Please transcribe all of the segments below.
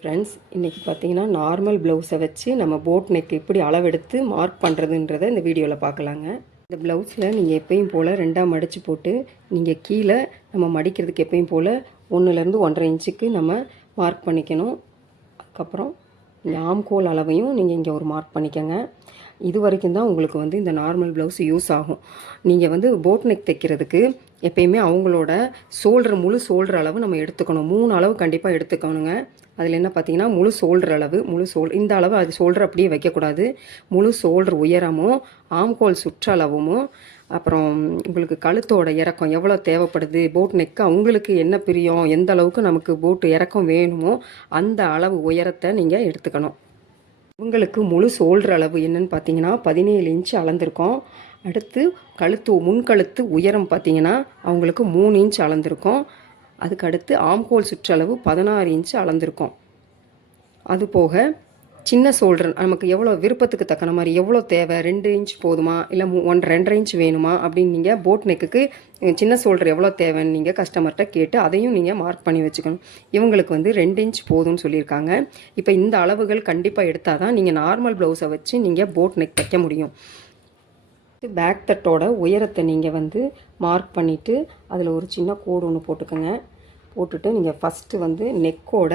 Friends இன்றைக்கி பார்த்தீங்கன்னா normal ப்ளவுஸை வச்சு நம்ம போட் நெக் எப்படி அளவெடுத்து மார்க் பண்ணுறதுன்றத இந்த வீடியோவில் பார்க்கலாங்க இந்த ப்ளவுஸில் நீங்கள் எப்பயும் போல் ரெண்டாக மடித்து போட்டு நீங்கள் கீழே நம்ம மடிக்கிறதுக்கு எப்பயும் போல் ஒன்றுலேருந்து ஒன்றரை இன்ச்சுக்கு நம்ம மார்க் பண்ணிக்கணும். அதுக்கப்புறம் இந்த ஆம்கோல் அளவையும் நீங்கள் இங்கே ஒரு மார்க் பண்ணிக்கோங்க. இது வரைக்கும் தான் உங்களுக்கு வந்து இந்த நார்மல் ப்ளவுஸ் யூஸ் ஆகும். நீங்கள் வந்து போட் நெக் தைக்கிறதுக்கு எப்பயுமே அவங்களோட சோல்டர் முழு சோல்டர் அளவு நம்ம எடுத்துக்கணும். மூணு அளவு கண்டிப்பாக எடுத்துக்கணுங்க. அதில் என்ன பார்த்தீங்கன்னா முழு சோல்டர் அளவு முழு சோல் இந்த அளவு அது சோல்டர் அப்படியே வைக்கக்கூடாது. முழு சோல்டர் உயரமும் ஆம்கோல் சுற்றளவும் அப்புறம் உங்களுக்கு கழுத்தோட இறக்கம் எவ்வளோ தேவைப்படுது? போட் நெக்கு அவங்களுக்கு என்ன பிரியம்? எந்த அளவுக்கு நமக்கு போட்டு இறக்கம் வேணுமோ அந்த அளவு உயரத்தை நீங்கள் எடுத்துக்கணும். இவங்களுக்கு முழு சோல்ற அளவு என்னன்னு பார்த்தீங்கன்னா பதினேழு இன்ச் அளந்திருக்கோம். அடுத்து கழுத்து முன்கழுத்து உயரம் பார்த்தீங்கன்னா அவங்களுக்கு மூணு இன்ச் அளந்திருக்கோம். அதுக்கு அடுத்து ஆம்கோல் சுற்றளவு பதினாறு இன்ச்சு அளந்திருக்கோம். அதுபோக சின்ன சோல்டர் நமக்கு எவ்வளோ விருப்பத்துக்கு தக்கன மாதிரி எவ்வளோ தேவை? ரெண்டு இன்ச் போதுமா? இல்லை ஒன் ரெண்டரை இன்ச் வேணுமா? அப்படின்னு நீங்கள் போட் நெக்குக்கு சின்ன சோல்டர் எவ்வளோ தேவைன்னு நீங்கள் கஸ்டமர்கிட்ட கேட்டு அதையும் நீங்கள் மார்க் பண்ணி வச்சுக்கணும். இவங்களுக்கு வந்து ரெண்டு இன்ச் போதும்னு சொல்லியிருக்காங்க. இப்போ இந்த அளவுகள் கண்டிப்பாக எடுத்தால் தான் நீங்கள் நார்மல் ப்ளவுஸை வச்சு நீங்கள் போட் நெக் தைக்க முடியும். பேக் தட்டோட உயரத்தை நீங்கள் வந்து மார்க் பண்ணிவிட்டு அதில் ஒரு சின்ன கோடு ஒன்று போட்டுக்கோங்க. போட்டுட்டு நீங்கள் ஃபஸ்ட்டு வந்து நெக்கோட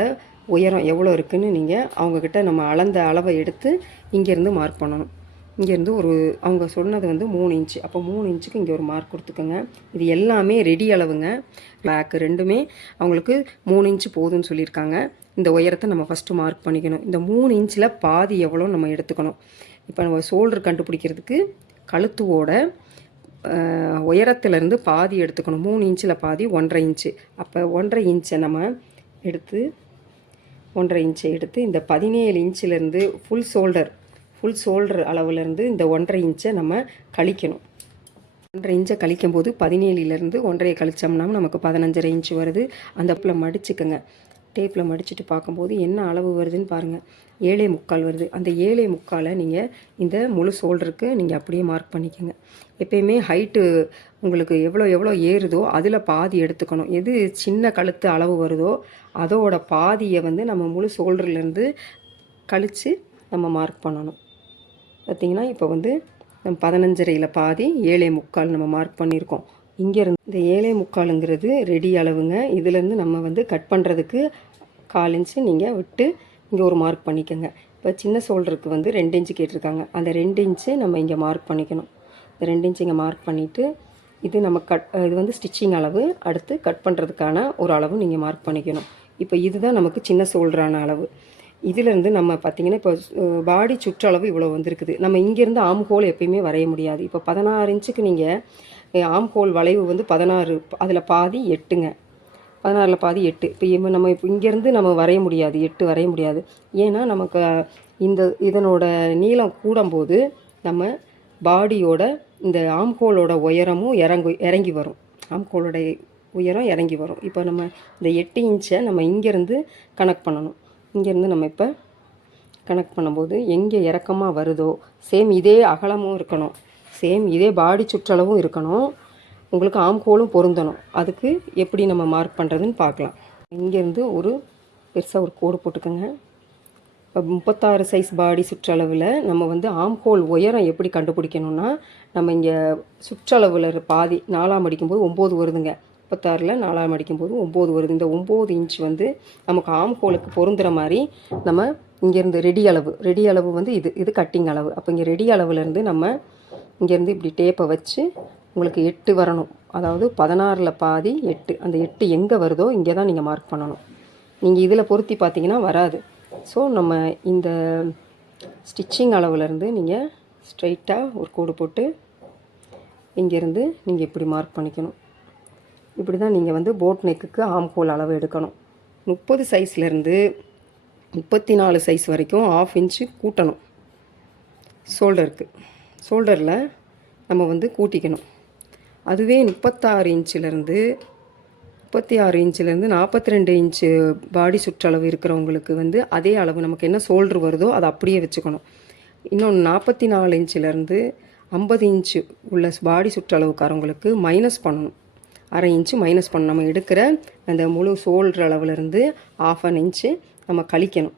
உயரம் எவ்வளோ இருக்குதுன்னு நீங்கள் அவங்கக்கிட்ட நம்ம அளந்த அளவை எடுத்து இங்கேருந்து மார்க் பண்ணணும். இங்கேருந்து ஒரு அவங்க சொன்னது வந்து மூணு இன்ச்சு அப்போ மூணு இன்ச்சுக்கு இங்கே ஒரு மார்க் கொடுத்துக்கோங்க. இது எல்லாமே ரெடி அளவுங்க. பேக்கு ரெண்டுமே அவங்களுக்கு மூணு இன்ச்சு போதும்னு சொல்லியிருக்காங்க. இந்த உயரத்தை நம்ம ஃபஸ்ட்டு மார்க் பண்ணிக்கணும். இந்த மூணு இன்ச்சில் பாதி எவ்வளோ நம்ம எடுத்துக்கணும். இப்போ நம்ம ஷோல்டர் கண்டுபிடிக்கிறதுக்கு கழுத்துவோட உயரத்துலேருந்து பாதி எடுத்துக்கணும். மூணு இன்ச்சில் பாதி ஒன்றரை இன்ச்சு அப்போ ஒன்றரை இன்ச்சை நம்ம எடுத்து ஒன்றரை இன்ச்சை எடுத்து இந்த பதினேழு இன்ச்சிலேருந்து ஃபுல் ஷோல்டர் ஃபுல் ஷோல்டர் அளவுலேருந்து இந்த ஒன்றரை இன்ச்சை நம்ம கழிக்கணும். ஒன்றரை இன்ச்சை கழிக்கும் போது பதினேழுலேருந்து ஒன்றரை கழிச்சோம்னா நமக்கு பதினஞ்சரை இன்ச்சு வருது. அந்த அப்பில் மடிச்சுக்கோங்க. டேப்பில் மடிச்சுட்டு பார்க்கும்போது என்ன அளவு வருதுன்னு பாருங்கள் ஏழே முக்கால் வருது. அந்த ஏழே முக்காலை நீங்கள் இந்த முழு ஷோல்டருக்கு நீங்கள் அப்படியே மார்க் பண்ணிக்கோங்க. எப்பயுமே ஹைட்டு உங்களுக்கு எவ்வளோ எவ்வளோ ஏறுதோ அதில் பாதி எடுத்துக்கணும். எது சின்ன கழுத்து அளவு வருதோ அதோட பாதியை வந்து நம்ம முழு ஷோல்டர்லேருந்து கழித்து நம்ம மார்க் பண்ணணும். பார்த்திங்கன்னா இப்போ வந்து நம்ம பதினஞ்சரையில் பாதி ஏழே முக்கால் நம்ம மார்க் பண்ணியிருக்கோம். இங்கேருந்து இந்த ஏழே முக்காலுங்கிறது ரெடி அளவுங்க. இதுலேருந்து நம்ம வந்து கட் பண்ணுறதுக்கு கால் இன்ச்சு நீங்கள் விட்டு இங்கே ஒரு மார்க் பண்ணிக்கோங்க. இப்போ சின்ன ஷோல்டருக்கு வந்து ரெண்டு இன்ச்சு கேட்டிருக்காங்க. அந்த ரெண்டு இன்ச்சு நம்ம இங்கே மார்க் பண்ணிக்கணும். இந்த ரெண்டு இன்ச்சு இங்கே மார்க் பண்ணிவிட்டு இது நம்ம கட் இது வந்து ஸ்டிச்சிங் அளவு. அடுத்து கட் பண்ணுறதுக்கான ஒரு அளவு நீங்கள் மார்க் பண்ணிக்கணும். இப்போ இதுதான் நமக்கு சின்ன சோல்டரான அளவு. இதிலேருந்து நம்ம பார்த்திங்கன்னா இப்போ பாடி சுற்றளவு இவ்வளோ வந்திருக்குது. நம்ம இங்கேருந்து ஆம் ஹோல் எப்பயுமே வரைய முடியாது. இப்போ பதினாறு இன்ச்சுக்கு நீங்கள் ஆம் ஹோல் வளைவு வந்து பதினாறு அதில் பாதி எட்டுங்க. பதினாறில் பாதி எட்டு. இப்போ இவ நம்ம இப்போ இங்கேருந்து நம்ம வரைய முடியாது. எட்டு வரைய முடியாது. ஏன்னா நமக்கு இந்த இதனோட நீளம் கூடும்போது நம்ம பாடியோட இந்த ஆம்கோலோட உயரமும் இறங்கு இறங்கி வரும். ஆம்கோலோட உயரம் இறங்கி வரும். இப்போ நம்ம இந்த எட்டு இன்ச்சை நம்ம இங்கேருந்து கனெக்ட் பண்ணணும். இங்கேருந்து நம்ம இப்போ கனெக்ட் பண்ணும்போது எங்கே இறக்கமாக வருதோ சேம் இதே அகலமும் இருக்கணும். சேம் இதே பாடி சுற்றளவும் இருக்கணும். உங்களுக்கு ஆம்கோலும் பொருந்தணும். அதுக்கு எப்படி நம்ம மார்க் பண்ணுறதுன்னு பார்க்கலாம். இங்கேருந்து ஒரு பெருசாக ஒரு கோடு போட்டுக்கோங்க. முப்பத்தாறு சைஸ் பாடி சுற்றளவில் நம்ம வந்து ஆம்கோல் உயரம் எப்படி கண்டுபிடிக்கணும்னா நம்ம இங்கே சுற்றளவில் பாதி நாலாம் அடிக்கும்போது ஒம்பது வருதுங்க. முப்பத்தாறில் நாலாம் அடிக்கும்போது ஒம்பது வருது. இந்த ஒம்பது இன்ச் வந்து நமக்கு ஆம்கோலுக்கு பொருந்துகிற மாதிரி நம்ம இங்கேருந்து ரெடி அளவு ரெடி அளவு வந்து இது இது கட்டிங் அளவு. அப்போ இங்கே ரெடி அளவுலேருந்து நம்ம இங்கேருந்து இப்படி டேப்பை வச்சு உங்களுக்கு எட்டு வரணும். அதாவது பதினாறில் பாதி எட்டு அந்த எட்டு எங்கே வருதோ இங்கே தான் நீங்கள் மார்க் பண்ணணும். நீங்கள் இதில் பொருத்தி பார்த்தீங்கன்னா வராது. ஸோ நம்ம இந்த ஸ்டிச்சிங் அளவுலேருந்து நீங்கள் ஸ்ட்ரைட்டாக ஒரு கோடு போட்டு இங்கேருந்து நீங்கள் இப்படி மார்க் பண்ணிக்கணும். இப்படி தான் நீங்கள் வந்து போட் நெக்குக்கு ஆம்கோல் அளவு எடுக்கணும். முப்பது சைஸ்லேருந்து முப்பத்தி நாலு சைஸ் வரைக்கும் ஆஃப் இன்ச்சு கூட்டணும். ஷோல்டருக்கு ஷோல்டரில் நம்ம வந்து கூட்டிக்கணும். அதுவே முப்பத்தாறு இன்ச்சிலேருந்து முப்பத்தி ஆறு இன்ச்சிலேருந்து நாற்பத்தி ரெண்டு இன்ச்சு பாடி சுற்றளவு இருக்கிறவங்களுக்கு வந்து அதே அளவு நமக்கு என்ன சோல்ட்ரு வருதோ அதை அப்படியே வச்சுக்கணும். இன்னொன்று நாற்பத்தி நாலு இன்ச்சிலேருந்து ஐம்பது இன்ச்சு உள்ள பாடி சுற்றளவுக்காரவங்களுக்கு மைனஸ் பண்ணணும். அரை இன்ச்சு மைனஸ் பண்ணணும். நம்ம எடுக்கிற அந்த முழு ஷோல்டர் அளவுலேருந்து ஆஃப் அன் இன்ச்சு நம்ம கழிக்கணும்.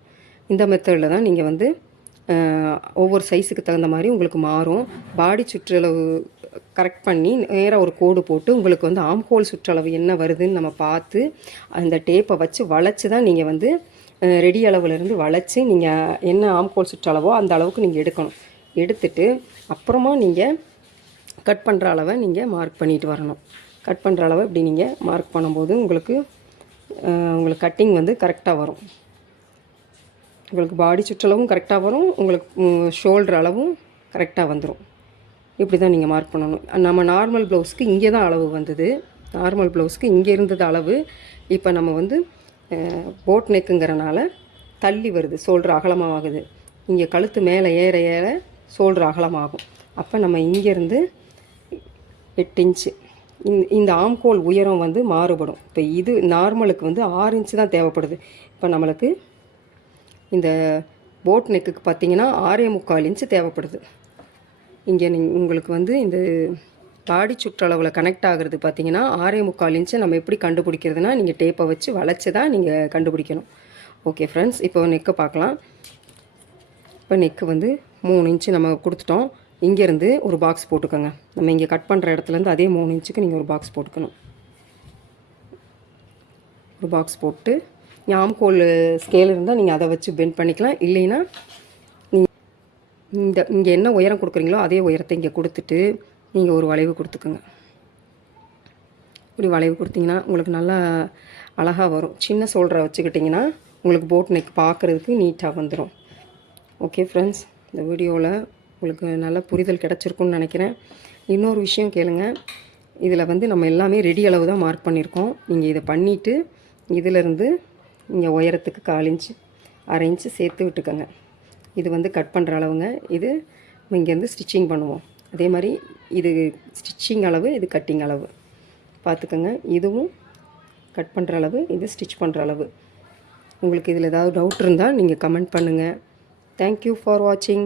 இந்த மெத்தடில் தான் நீங்கள் வந்து ஒவ்வொரு சைஸுக்கு தகுந்த மாதிரி உங்களுக்கு மாறும். பாடி சுற்றளவு கரெக்ட் பண்ணி நேராக ஒரு கோடு போட்டு உங்களுக்கு வந்து ஆம்ஹோல் சுற்றளவு என்ன வருதுன்னு நம்ம பார்த்து அந்த டேப்பை வச்சு வளைச்சி தான் நீங்கள் வந்து ரெடி அளவுலேருந்து வளைச்சி நீங்கள் என்ன ஆம்ஹோல் சுற்றளவோ அந்த அளவுக்கு நீங்கள் எடுக்கணும். எடுத்துட்டு அப்புறமா நீங்கள் கட் பண்ணுற அளவை நீங்கள் மார்க் பண்ணிட்டு வரணும். கட் பண்ணுற அளவை இப்படி நீங்கள் மார்க் பண்ணும்போது உங்களுக்கு உங்களுக்கு கட்டிங் வந்து கரெக்டாக வரும். உங்களுக்கு பாடி சுற்றளவும் கரெக்டாக வரும் உங்களுக்கு ஷோல்டர் அளவும் கரெக்டாக வந்துடும் இப்படி தான் நீங்கள் மார்க் பண்ணணும். நம்ம நார்மல் ப்ளவுஸ்க்கு இங்கே தான் அளவு வந்தது. நார்மல் ப்ளவுஸ்க்கு இங்கே இருந்தது அளவு. இப்போ நம்ம வந்து போட் நெக்குங்கிறனால தள்ளி வருது. ஷோல்டர் அகலமாகுது. இங்கே கழுத்து மேலே ஏற ஏற ஷோல்டர் அகலமாகும். அப்போ நம்ம இங்கேருந்து எட்டு இன்ச்சு இந்த இந்த ஆம்கோல் உயரம் வந்து மாறுபடும். இப்போ இது நார்மலுக்கு வந்து ஆறு இன்ச்சு தான் தேவைப்படுது. இப்போ நம்மளுக்கு இந்த போட் நெக்குக்கு பார்த்தீங்கன்னா ஆறே முக்கால் இன்ச்சு தேவைப்படுது. இங்கே நீ உங்களுக்கு வந்து இந்த பாடி சுற்றளவில் கனெக்ட் ஆகிறது பார்த்தீங்கன்னா ஆறே முக்கால் இன்ச்சு நம்ம எப்படி கண்டுபிடிக்கிறதுனா நீங்கள் டேப்பை வச்சு வளைச்சி தான் நீங்கள் கண்டுபிடிக்கணும். ஓகே ஃப்ரெண்ட்ஸ் இப்போ நெக்கை பார்க்கலாம். இப்போ நெக்கு வந்து மூணு இன்ச்சு நம்ம கொடுத்துட்டோம். இங்கேருந்து ஒரு பாக்ஸ் போட்டுக்கோங்க. நம்ம இங்கே கட் பண்ணுற இடத்துலேருந்து அதே மூணு இன்ச்சுக்கு நீங்கள் ஒரு பாக்ஸ் போட்டுக்கணும். ஒரு பாக்ஸ் போட்டு ஆம்கோல் ஸ்கேல் இருந்தால் நீங்கள் அதை வச்சு பெண்ட் பண்ணிக்கலாம். இல்லைன்னா இந்த இங்கே என்ன உயரம் கொடுக்குறீங்களோ அதே உயரத்தை இங்கே கொடுத்துட்டு நீங்கள் ஒரு வளைவு கொடுத்துக்கோங்க. இப்படி வளைவு கொடுத்தீங்கன்னா உங்களுக்கு நல்லா அழகாக வரும். சின்ன சோல்டரை வச்சுக்கிட்டிங்கன்னா உங்களுக்கு போட் நெக் பார்க்குறதுக்கு நீட்டாக வந்துடும் ஓகே ஃப்ரெண்ட்ஸ் இந்த வீடியோவில் உங்களுக்கு நல்ல புரிதல் கிடச்சிருக்குன்னு நினைக்கிறேன். இன்னொரு விஷயம் கேளுங்க. இதில் வந்து நம்ம எல்லாமே ரெடி அளவு தான் மார்க் பண்ணியிருக்கோம் நீங்கள் இதை பண்ணிவிட்டு இதிலிருந்து நீங்கள் உயரத்துக்கு கால் இன்ச்சு அரை இன்ச்சு சேர்த்து விட்டுக்கோங்க. இது வந்து கட் பண்ணுற அளவுங்க. இது இங்கேருந்து ஸ்டிச்சிங் பண்ணுவோம். அதே மாதிரி இது ஸ்டிச்சிங் அளவு இது கட்டிங் அளவு. பார்த்துக்கோங்க இதுவும் கட் பண்ணுற அளவு இது ஸ்டிச் பண்ணுற அளவு. உங்களுக்கு இதில் ஏதாவது டவுட் இருந்தால் நீங்கள் கமெண்ட் பண்ணுங்கள் தேங்க்யூ ஃபார் வாட்சிங்